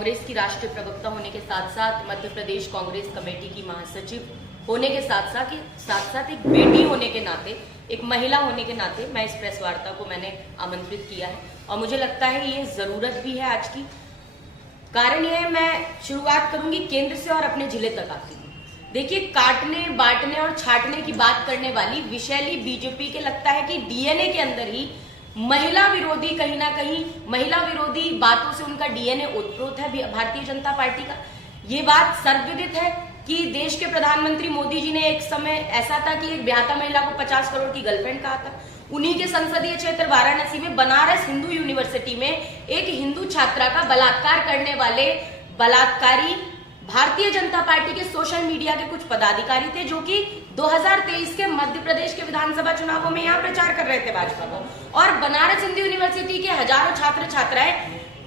कांग्रेस की राष्ट्रीय प्रवक्ता होने के साथ साथ मध्य प्रदेश कांग्रेस कमेटी की महासचिव होने के साथ साथ एक बेटी होने के नाते, एक महिला होने के नाते मैं इस प्रेस वार्ता को मैंने आमंत्रित किया है और मुझे लगता है ये जरूरत भी है आज की। कारण यह है, मैं शुरुआत करूंगी केंद्र से और अपने जिले तक आती हूँ। देखिए, काटने बांटने और छाटने की बात करने वाली विशैली बीजेपी के लगता है कि डीएनए के अंदर ही महिला विरोधी, कहीं ना कहीं महिला विरोधी बातों से उनका डीएनए ओतप्रोत है भारतीय जनता पार्टी का। ये बात सर्वविदित है कि देश के प्रधानमंत्री मोदी जी ने एक समय ऐसा था कि एक ब्याहता महिला को 50 करोड़ की गर्लफ्रेंड कहा था। उन्हीं के संसदीय क्षेत्र वाराणसी में बनारस हिंदू यूनिवर्सिटी में एक हिंदू छात्रा का बलात्कार करने वाले बलात्कारी भारतीय जनता पार्टी के सोशल मीडिया के कुछ पदाधिकारी थे, जो कि 2023 के मध्य प्रदेश के विधानसभा चुनावों में यहाँ प्रचार कर रहे थे भाजपा को। और बनारस हिंदू यूनिवर्सिटी के हजारों छात्र छात्राएं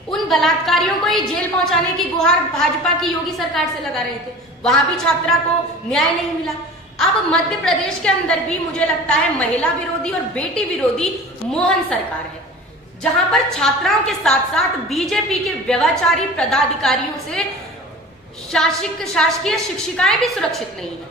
उन बलात्कारियों को ही जेल पहुंचाने की गुहार भाजपा की योगी सरकार से लगा रहे थे। वहां भी छात्रा को न्याय नहीं मिला। अब मध्य प्रदेश के अंदर भी मुझे लगता है महिला विरोधी और बेटी विरोधी मोहन सरकार है, जहां पर छात्राओं के साथ साथ बीजेपी के व्यभिचारी पदाधिकारियों से शासकीय शिक्षिकाएं भी सुरक्षित नहीं है।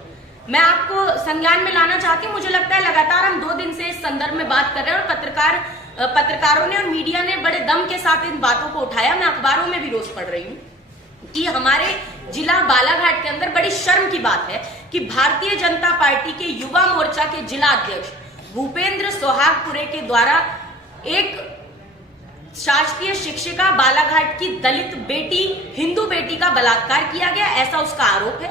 मैं आपको संज्ञान में लाना चाहती हूँ। मुझे लगता है लगातार हम 2 दिन से इस संदर्भ में बात कर रहे हैं और पत्रकारों ने और मीडिया ने बड़े दम के साथ इन बातों को उठाया। मैं अखबारों में भी रोज पढ़ रही हूँ कि हमारे जिला बालाघाट के अंदर बड़ी शर्म की बात है कि भारतीय जनता पार्टी के युवा मोर्चा के जिला अध्यक्ष भूपेंद्र सोहागपुरे के द्वारा एक शासकीय शिक्षिका बालाघाट की दलित बेटी, हिंदू बेटी का बलात्कार किया गया, ऐसा उसका आरोप है।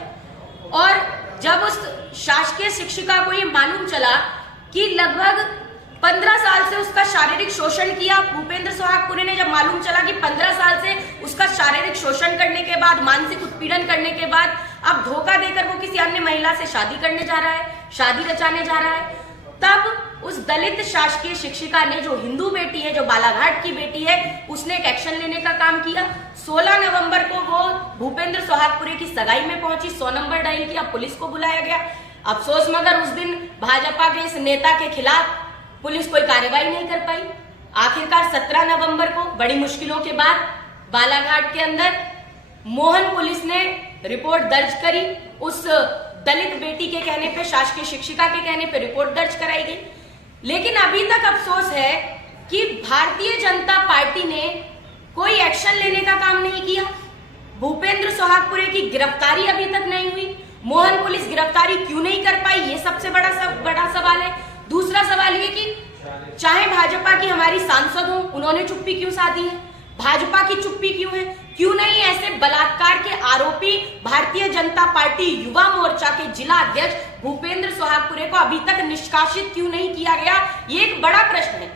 और जब उस शासकीय शिक्षिका को ये मालूम चला कि लगभग 15 साल से उसका शारीरिक शोषण किया, भूपेंद्र सोहागपुरे ने जब मालूम चला कि 15 साल से उसका शारीरिक शोषण करने के बाद, मानसिक उत्पीड़न करने के बाद अब धोखा देकर वो किसी अन्य महिला से शादी करने जा रहा है, शादी रचाने जा रहा है, तब उस दलित शासकीय शिक्षिका ने, जो हिंदू बेटी है, जो बालाघाट की बेटी है, उसने एक एक्शन लेने का काम किया। 16 नवंबर को वो भूपेंद्र सोहागपुरे की सगाई में पहुंची, 100 नंबर डायल किया, पुलिस को बुलाया गया। अफसोस मगर उस दिन भाजपा के इस नेता के खिलाफ पुलिस कोई कार्रवाई नहीं कर पाई। आखिरकार 17 नवंबर को बड़ी मुश्किलों के बाद बालाघाट के अंदर मोहन पुलिस ने रिपोर्ट दर्ज करी। उस दलित बेटी के कहने पे, शासकीय शिक्षिका के कहने पे रिपोर्ट दर्ज कराई गई। लेकिन अभी तक अफसोस है कि भारतीय जनता पार्टी ने कोई एक्शन लेने का काम नहीं किया। भूपेंद्र सोहागपुरे की गिरफ्तारी अभी तक नहीं हुई। मोहन पुलिस गिरफ्तारी क्यों नहीं कर पाई, ये सबसे बड़ा सवाल है। दूसरा सवाल ये कि चाहे भाजपा की हमारी सांसद हो, उन्होंने चुप्पी क्यों साधी है? भाजपा की चुप्पी क्यों है? क्यों नहीं ऐसे बलात्कार के आरोपी भारतीय जनता पार्टी युवा मोर्चा के जिला अध्यक्ष भूपेंद्र सोहागपुरे को अभी तक निष्कासित क्यों नहीं किया गया? ये एक बड़ा प्रश्न है।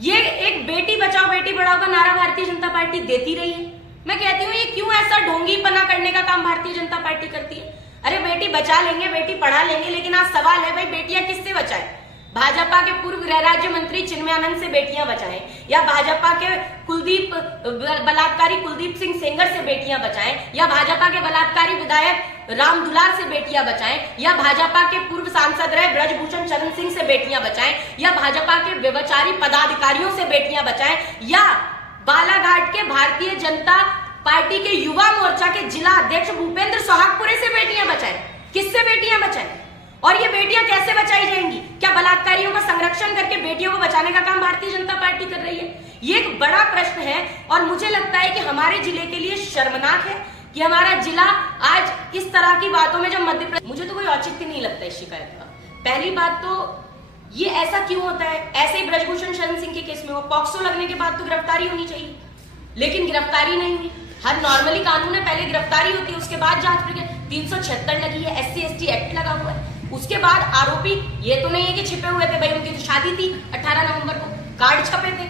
ये एक बेटी बचाओ बेटी पढ़ाओ का नारा भारतीय जनता पार्टी देती रही है। मैं कहती हूँ, ये क्यों ऐसा ढोंगीपना करने का काम भारतीय जनता पार्टी करती है? अरे बेटी बचा लेंगे, बेटी पढ़ा लेंगे, लेकिन आज सवाल है भाई, बेटियां किससे बचाएं? भाजपा के पूर्व गृह राज्य मंत्री चिन्मयानंद से बेटियां बचाएं, या भाजपा के बलात्कारी कुलदीप सिंह सेंगर से बेटियां बचाएं, या भाजपा के बलात्कारी विधायक राम दुलार से बेटियां बचाएं, या भाजपा के पूर्व सांसद रहे ब्रजभूषण चरण सिंह से बेटियां बचाएं, या भाजपा के व्यभिचारी पदाधिकारियों से बेटियां बचाएं, या बालाघाट के भारतीय जनता पार्टी के युवा मोर्चा के जिला अध्यक्ष भूपेंद्र सोहागपुरे से बेटियां बचाएं। किससे बेटियां बचाएं? और ये बेटियां कैसे बचाई जाएंगी? क्या बलात्कारियों का संरक्षण करके बेटियों को बचाने का काम भारतीय जनता पार्टी कर रही है? ये एक बड़ा प्रश्न है और मुझे लगता है कि हमारे जिले के लिए शर्मनाक है कि हमारा जिला आज इस तरह की बातों में, जब मध्य प्रदेश, मुझे तो कोई औचित्य नहीं लगता इस शिकायत का। पहली बात तो ये ऐसा क्यों होता है? ऐसे ही ब्रजभूषण शरण सिंह के केस में वो पॉक्सो लगने के बाद तो गिरफ्तारी होनी चाहिए, लेकिन गिरफ्तारी नहीं हुई। हर नॉर्मली कानून है, पहले गिरफ्तारी होती है, उसके बाद जांच प्रक्रिया। 376 लगी है, SC/ST एक्ट लगा हुआ है। उसके बाद आरोपी ये तो नहीं है कि छिपे हुए थे, भाई उनकी तो शादी थी 18 नवंबर को, कार्ड छपे थे,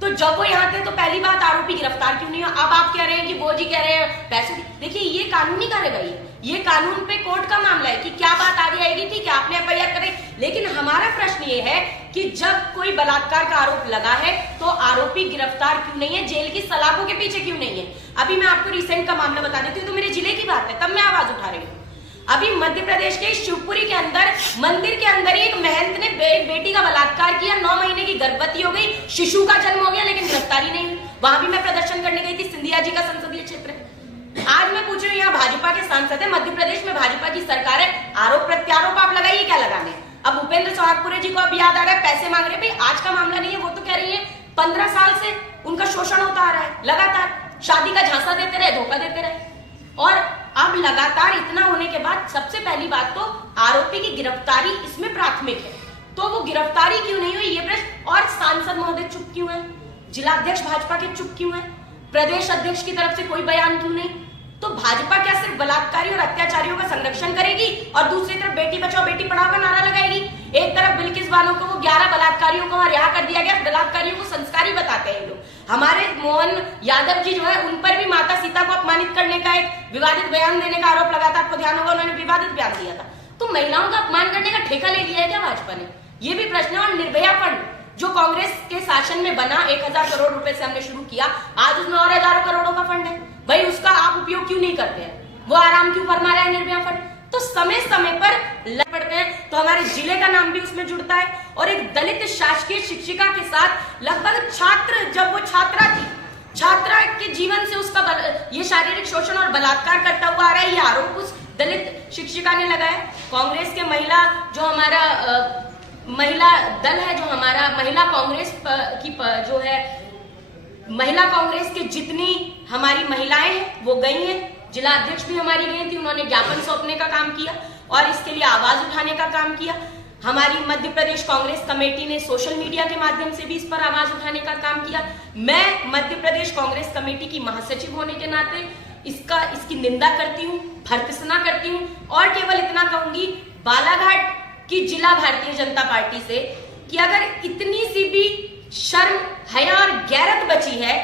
तो जब वो यहाँ थे तो पहली बात आरोपी गिरफ्तार क्यों नहीं हुआ? अब आप कह रहे हैं कि वो जी कह रहे हैं पैसे। देखिए, ये कानूनी कार्रवाई है, ये कानून पे कोर्ट का मामला है कि क्या बात आगे आएगी। ठीक है, आपने FIR करें, लेकिन हमारा प्रश्न ये है कि जब कोई बलात्कार का आरोप लगा है तो आरोपी गिरफ्तार क्यों नहीं है? जेल की सलाखों के पीछे क्यों नहीं है? अभी मैं आपको रिसेंट का मामला बता देती हूँ, तो मेरे जिले की बात है, तब मैं आवाज उठा रही हूँ। अभी मध्य प्रदेश के शिवपुरी के अंदर मंदिर के अंदर एक महंत ने बेटी का बलात्कार किया, 9 महीने की गर्भवती हो गई, शिशु का जन्म हो गया, लेकिन गिरफ्तारी नहीं हुई। वहां भी मैं प्रदर्शन करने गई थी, सिंधिया जी का संसदीय क्षेत्र। आज मैं पूछ रही हूँ, यहाँ भाजपा के सांसद है, मध्य प्रदेश में भाजपा की सरकार है, आरोप प्रत्यारोप आप लगाइए, क्या लगाने। अब भूपेंद्र सोहागपुरे जी को अब याद आ रहा है, पैसे मांग रहे, भाई आज का मामला नहीं है, वो तो कह रही है 15 साल से उनका शोषण होता आ रहा है, लगातार शादी का झांसा देते रहे, धोखा देते रहे। और अब लगातार इतना होने के बाद सबसे पहली बात तो आरोपी की गिरफ्तारी इसमें प्राथमिक है, तो वो गिरफ्तारी क्यों नहीं हुई, ये प्रश्न। और सांसद महोदय चुप क्यों है, जिलाध्यक्ष भाजपा के चुप क्यों है, प्रदेश अध्यक्ष की तरफ से कोई बयान क्यों नहीं। तो भाजपा क्या सिर्फ बलात्कारी और अत्याचारियों का संरक्षण करेगी और दूसरी तरफ बेटी बचाओ बेटी पढ़ाओ का नारा लगाएगी। एक तरफ बिल्किस बानो को वो 11 बलात्कारियों को रिहा कर दिया गया, बलात्कारियों को संस्कारी बताते हैं लोग। हमारे मोहन यादव जी जो है उन पर भी माता सीता को अपमानित करने का एक विवादित बयान देने का आरोप लगा था, आपको ध्यान होगा, उन्होंने विवादित बयान दिया था। तो महिलाओं का अपमान करने का ठेका ले लिया है क्या भाजपा ने, ये भी प्रश्न है। और निर्भया फंड जो कांग्रेस के शासन में बना, 1000 करोड़ रुपए से हमने शुरू किया, आज उसमें और हजारों करोड़ों का फंड है, भाई उसका आप उपयोग क्यों नहीं करते हैं, वो आराम क्यों फरमा रहा है निर्भया फंड। तो समय समय पर लड़ पड़ते हैं, तो हमारे जिले का नाम भी उसमें जुड़ता है। और एक दलित शासकीय शिक्षिका के साथ लगभग छात्र, जब वो छात्रा थी, छात्रा के जीवन से उसका ये शारीरिक शोषण और बलात्कार करता हुआ आ रहा है, ये आरोप उस दलित शिक्षिका ने लगाया। कांग्रेस के महिला जो हमारा महिला दल है, जो हमारा महिला कांग्रेस की जो है, महिला कांग्रेस के जितनी हमारी महिलाएं हैं वो गई हैं, जिला अध्यक्ष भी हमारी गई थी, उन्होंने ज्ञापन सौंपने का काम किया और इसके लिए आवाज उठाने का काम किया। हमारी मध्य प्रदेश कांग्रेस कमेटी ने सोशल मीडिया के माध्यम से भी इस पर आवाज उठाने का काम किया। मैं मध्य प्रदेश कांग्रेस कमेटी की महासचिव होने के नाते इसकी निंदा करती हूँ, भर्त्सना करती हूँ और केवल इतना कहूंगी बालाघाट की जिला भारतीय जनता पार्टी से कि अगर इतनी सी भी शर्म, हया और गैरत बची है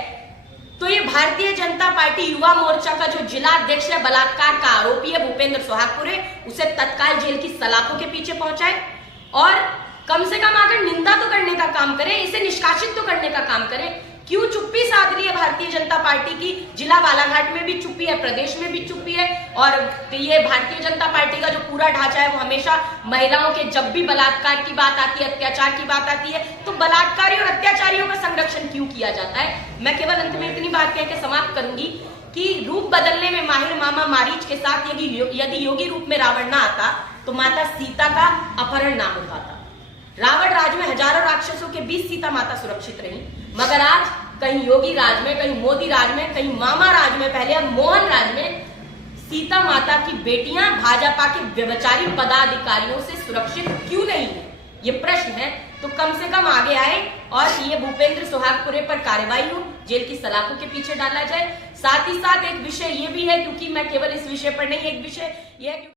तो ये भारतीय जनता पार्टी युवा मोर्चा का जो जिला अध्यक्ष है, बलात्कार का आरोपी है भूपेंद्र सोहागपुरे, उसे तत्काल जेल की सलाखों के पीछे पहुंचाए और कम से कम आकर निंदा तो करने का काम करे, इसे निष्कासित तो करने का काम करे। क्यों चुप्पी साध रही है भारतीय जनता पार्टी की, जिला बालाघाट में भी चुप्पी है, प्रदेश में भी चुप्पी है। और ये भारतीय जनता पार्टी का जो पूरा ढांचा है वो हमेशा महिलाओं के, जब भी बलात्कार की बात आती है, अत्याचार की बात आती है, तो बलात्कारी और अत्याचारियों का संरक्षण क्यों किया जाता है। मैं केवल अंत में इतनी बात कह के समाप्त करूंगी कि रूप बदलने में माहिर मामा मारीच के साथ यदि योगी रूप में रावण ना आता तो माता सीता का अपहरण ना हो पाता। रावण राज में हजारों राक्षसों के बीच सीता माता सुरक्षित रही, मगर आज कहीं योगी राज में, कहीं मोदी राज में, कहीं मामा राज में, पहले अब मोहन राज में सीता माता की बेटियां भाजपा के व्यभिचारी पदाधिकारियों से सुरक्षित क्यों नहीं है, ये प्रश्न है। तो कम से कम आगे आए और ये भूपेंद्र सोहागपुरे पर कार्रवाई हो, जेल की सलाखों के पीछे डाला जाए। साथ ही साथ एक विषय ये भी है, क्योंकि मैं केवल इस विषय पर नहीं, एक विषय यह